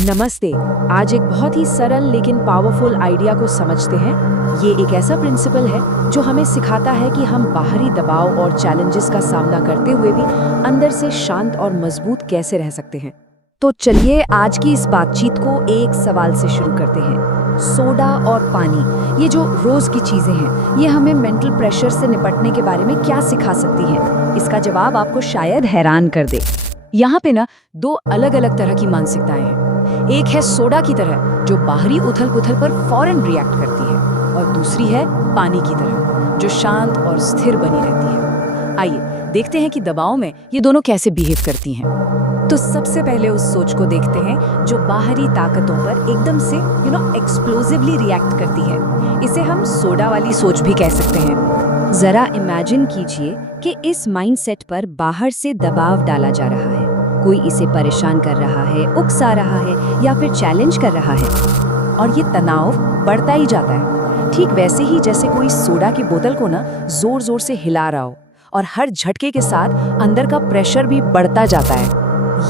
नमस्ते। आज एक बहुत ही सरल लेकिन पावरफुल आइडिया को समझते हैं। ये एक ऐसा प्रिंसिपल है जो हमें सिखाता है कि हम बाहरी दबाव और चैलेंजेस का सामना करते हुए भी अंदर से शांत और मजबूत कैसे रह सकते हैं। तो चलिए आज की इस बातचीत को एक सवाल से शुरू करते हैं। सोडा और पानी, ये जो रोज की चीजें हैं, ये हमें मेंटल प्रेशर से निपटने के बारे में क्या सिखा सकती हैं? इसका जवाब आपको शायद हैरान कर दे। यहाँ पे ना दो अलग अलग तरह की मानसिकताएं हैं। एक है सोडा की तरह जो बाहरी उथल पुथल पर फौरन रिएक्ट करती है, और दूसरी है पानी की तरह जो शांत और स्थिर बनी रहती है। आइए देखते हैं कि दबाव में ये दोनों कैसे बिहेव करती हैं। तो सबसे पहले उस सोच को देखते हैं जो बाहरी ताकतों पर एकदम से एक्सप्लोसिवली रिएक्ट करती है। इसे हम सोडा वाली सोच भी कह सकते हैं। जरा इमेजिन कीजिए कि इस माइंडसेट पर बाहर से दबाव डाला जा रहा है। कोई इसे परेशान कर रहा है, उकसा रहा है या फिर चैलेंज कर रहा है, और ये तनाव बढ़ता ही जाता है। ठीक वैसे ही जैसे कोई सोडा की बोतल को ना जोर जोर से हिला रहा हो, और हर झटके के साथ अंदर का प्रेशर भी बढ़ता जाता है।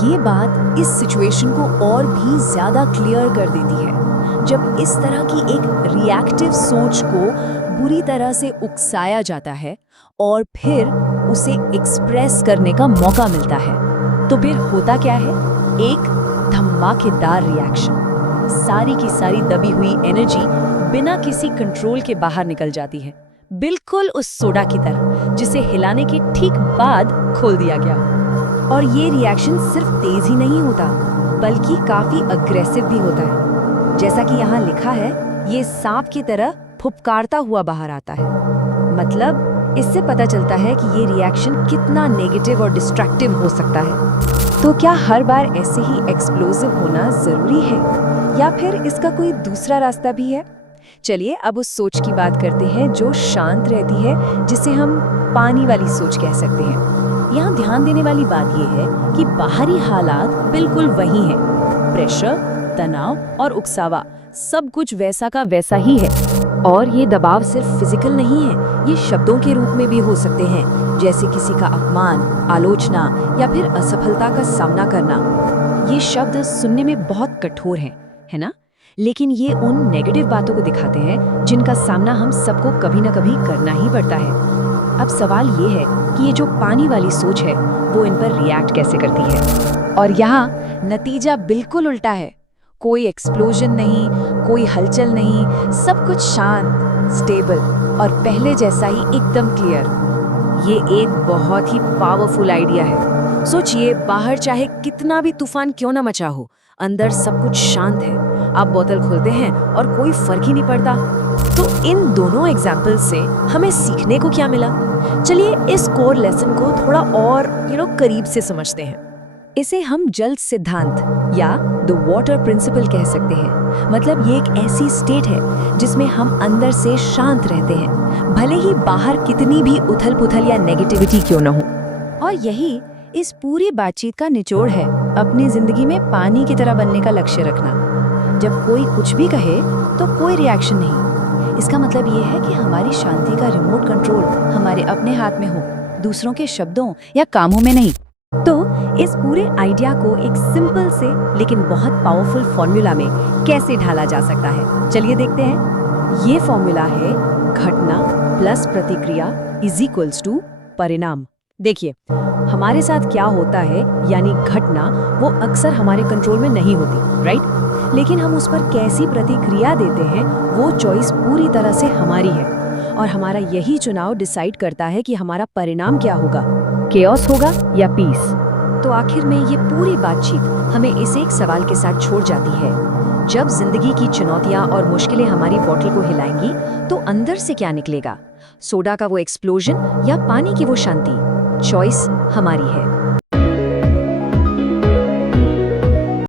ये बात इस सिचुएशन को और भी ज्यादा क्लियर कर देती है। जब इस तरह की एक रिएक्टिव सोच को बुरी तरह से उकसाया जाता है और फिर उसे एक्सप्रेस करने का मौका मिलता है, तो फिर होता क्या है? एक धमाकेदार रिएक्शन। सारी की सारी दबी हुई एनर्जी बिना किसी कंट्रोल के बाहर निकल जाती है, बिल्कुल उस सोडा की तरह जिसे हिलाने के ठीक बाद खोल दिया गया। और ये रिएक्शन सिर्फ तेज ही नहीं होता, बल्कि काफी अग्रेसिव भी होता है। जैसा कि यहाँ लिखा है, ये सांप की तरह फुफकारता हुआ बाहर आता है। मतलब इससे पता चलता है कि ये रिएक्शन कितना नेगेटिव और डिस्ट्रक्टिव हो सकता है। तो क्या हर बार ऐसे ही एक्सप्लोसिव होना जरूरी है, या फिर इसका कोई दूसरा रास्ता भी है? चलिए अब उस सोच की बात करते हैं जो शांत रहती है, जिसे हम पानी वाली सोच कह सकते हैं। यहाँ ध्यान देने वाली बात यह है कि बाहरी हालात बिल्कुल वही हैं। प्रेशर, तनाव और उकसावा सब कुछ वैसा का वैसा ही है। और ये दबाव सिर्फ फिजिकल नहीं है, ये शब्दों के रूप में भी हो सकते हैं, जैसे किसी का अपमान, आलोचना या फिर असफलता का सामना करना। ये शब्द सुनने में बहुत कठोर हैं, है ना? लेकिन ये उन नेगेटिव बातों को दिखाते हैं जिनका सामना हम सबको कभी ना कभी करना ही पड़ता है। अब सवाल ये है कि ये जो पानी वाली सोच है वो इन पर रिएक्ट कैसे करती है। और यहाँ नतीजा बिल्कुल उल्टा है। कोई एक्सप्लोजन नहीं, कोई हलचल नहीं, सब कुछ शांत, स्टेबल और पहले जैसा ही एकदम क्लियर। ये एक बहुत ही पावरफुल आइडिया है। सोचिए, बाहर चाहे कितना भी तूफान क्यों ना मचा हो, अंदर सब कुछ शांत है। आप बोतल खोलते हैं और कोई फर्क ही नहीं पड़ता। तो इन दोनों एग्जाम्पल से हमें सीखने को क्या मिला? चलिए इस कोर लेसन को थोड़ा और करीब से समझते हैं। इसे हम जल सिद्धांत या द वाटर प्रिंसिपल कह सकते हैं। मतलब ये एक ऐसी स्टेट है जिसमें हम अंदर से शांत रहते हैं, भले ही बाहर कितनी भी उथल पुथल या नेगेटिविटी क्यों न हो। और यही इस पूरी बातचीत का निचोड़ है, अपनी जिंदगी में पानी की तरह बनने का लक्ष्य रखना। जब कोई कुछ भी कहे तो कोई रिएक्शन नहीं। इसका मतलब ये है कि हमारी शांति का रिमोट कंट्रोल हमारे अपने हाथ में हो, दूसरों के शब्दों या कामों में नहीं। तो इस पूरे आइडिया को एक सिंपल से लेकिन बहुत पावरफुल फॉर्मूला में कैसे ढाला जा सकता है, चलिए देखते हैं। ये फॉर्मूला है घटना प्लस प्रतिक्रिया इज इक्वल्स टू परिणाम। देखिए, हमारे साथ क्या होता है, यानी घटना, वो अक्सर हमारे कंट्रोल में नहीं होती, राइट? लेकिन हम उस पर कैसी प्रतिक्रिया देते हैं, वो चॉइस पूरी तरह से हमारी है। और हमारा यही चुनाव डिसाइड करता है कि हमारा परिणाम क्या होगा, केओस होगा या पीस। तो आखिर में ये पूरी बातचीत हमें इस एक सवाल के साथ छोड़ जाती है, जब जिंदगी की चुनौतियां और मुश्किलें हमारी बोतल को हिलाएंगी तो अंदर से क्या निकलेगा? सोडा का वो एक्सप्लोजन या पानी की वो शांति? चॉइस हमारी है।